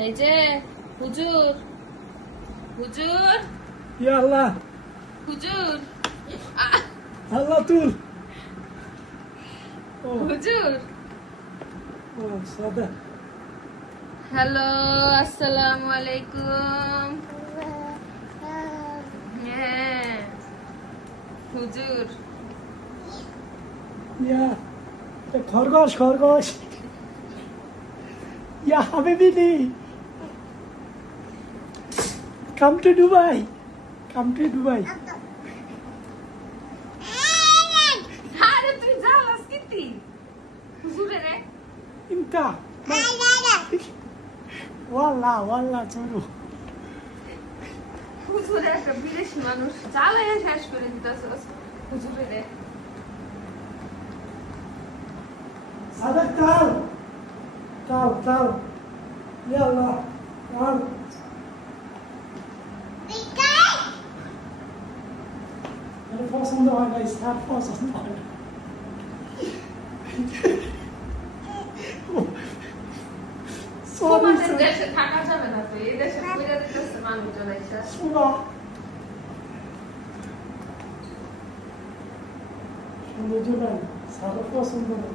এই যে হুজুর, হুজুর, ইয়া আল্লাহ, হুজুর, আল্লাহ তুল। ও হুজুর। ও সাদা। হ্যালো, আসসালামু আলাইকুম। হ্যাঁ হুজুর। ইয়া খরগোশ খরগোশ। ইয়া হাবিবিনি, come to Dubai, come to Dubai. আরে তুই জ্বালাস কিতি হুজুরে রে। Inta. Wallah wallah চলো। হুজুরে একটা বিদেশি মানুষ জ্বালাইয়া শেষ করে দিতেছস হুজুরে রে। সাদা তাল তাল তাল। ইয়া আল্লাহ তাল। এটা পছন্দ হয় না, স্টার্ট পছন্দ হয় না। সরি তোমাদের দেশে থাকা যাবে না তো, এই দেশে কইরা দিতেছে মানুষজন আইসা। শোনা সৌন্দর্য নাই, সাদা পছন্দ না।